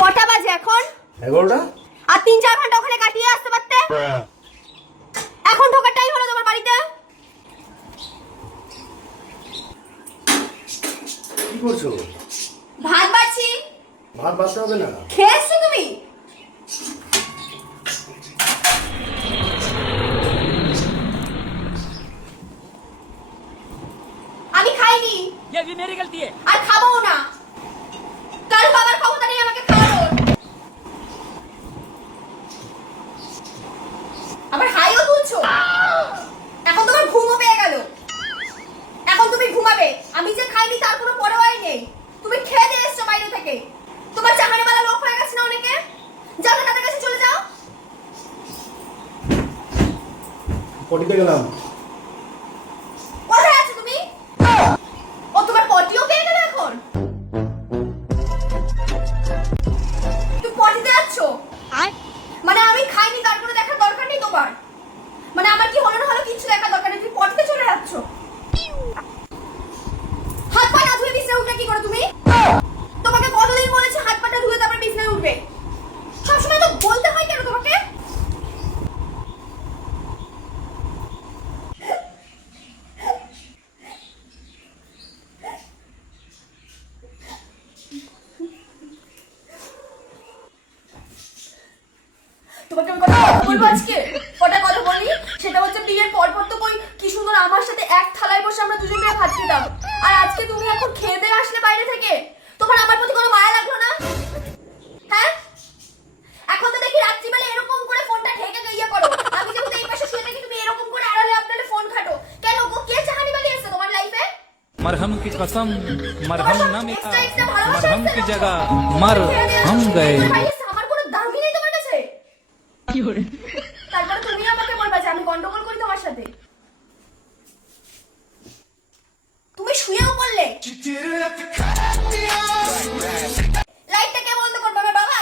কটা বাজে এখন? 11টা। আর 3-4 ঘন্টা ওখানে কাটিয়ে আসতে পারতে। এখন ঢোকার টাইম হলো তোমার বাড়িতে। কি করছো? ভাত বাড়ছি। ভাত বাড়তে হবে না। খেয়েছো তুমি? আমি খাইনি। ये भी मेरी गलती है। আর খাবো না। কাল বাবার ক্ষমতা নেই আমাকে খাওয়ানোর। আবার হাইও তুলছো। এখন তোমার ঘুমও পেয়ে গেল। এখন তুমি ঘুমাবে। আমি যে খাইনি তার কোনো পরোয়াই নেই। তুমি খেয়ে দিয়ে এসছো বাইরে থেকে। তোমার চাকরিওয়ালা লোক হয়ে গেছে না অনেকে। যাও না, তাদের কাছে চলে যাও। পটিতে গেলাম। কোথায় আছো তুমি? ও তোমার পটিও পেয়ে গেল এখন। তুমি পটিতে যাচ্ছ? মানে আমি খাইনি তার কোনো দেখার দরকার নেই তোমার। মানে আমার কি হলো না হলো কিছু দেখার দরকার নেই, তুমি পটিতে চলে যাচ্ছ। হাত পা না ধুয়ে বিছানায় উঠলে কি করে তুমি? তোমাকে কতদিন বলেছি হাত পাটা ধুয়ে তারপর বিছানায় উঠবে? সবসময় তো বলতে হয় কেন তোমাকে? তোমাকে আমি কথা বলবো আজকে। কটা কথা বলি, সেটা হচ্ছে বিয়ের পর পর তো কই কি সুন্দর আমার সাথে এক থালায় বসে আমরা দুজন মিলে ভাত খেতাম। আর আজকে তুমি এখন খেয়ে দিয়ে আসলে বাইরে থেকে, তোমার আমার প্রতি কোনো মায়া লাগলো না? হ্যাঁ, এখন তো দেখি রাত্রিবেলা এরকম করে ফোনটা ঢেকে ইয়ে করো। আমি যেহেতু এই পাশে শুয়ে থাকি, তুমি এরকম করে আড়ালে আপনারে ফোন ঘাটো কেন গো? কে চাহানি বালি এসে তোমার লাইফে? मरहम की कसम मरहम न मिला, मरहम की जगह मर हम गए। আমার কোনো দামই নেই তোমার কাছে। তারপরে তুমি আমাকে বলবা যে আমি গন্ডগোল করি তোমার সাথে। তুমি শুয়েও পড়লে। লাইটটা কে বন্ধ করবে? আমার বাবা।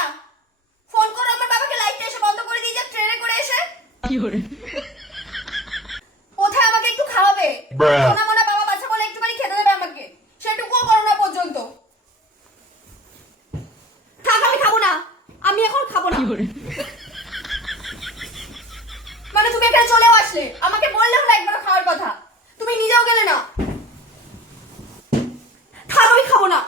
ফোন করো আমার বাবাকে, লাইটটা এসে বন্ধ করে দিয়ে যাক ট্রেনে করে এসে। কোথায় আমাকে একটু খাওয়াবে? সোনা মোনা বাবা বাচ্চা বলে একটুখানি খেতে দেবে আমাকে, সেটুকুও করো না পর্যন্ত। থাক, আমি খাবো না। আমি এখন খাবো না। মানে তুমি এখানে চলেও আসলে, আমাকে বললেও না একবার খাওয়ার কথা, তুমি নিজেও গেলে না। থাক, আমি খাবো না।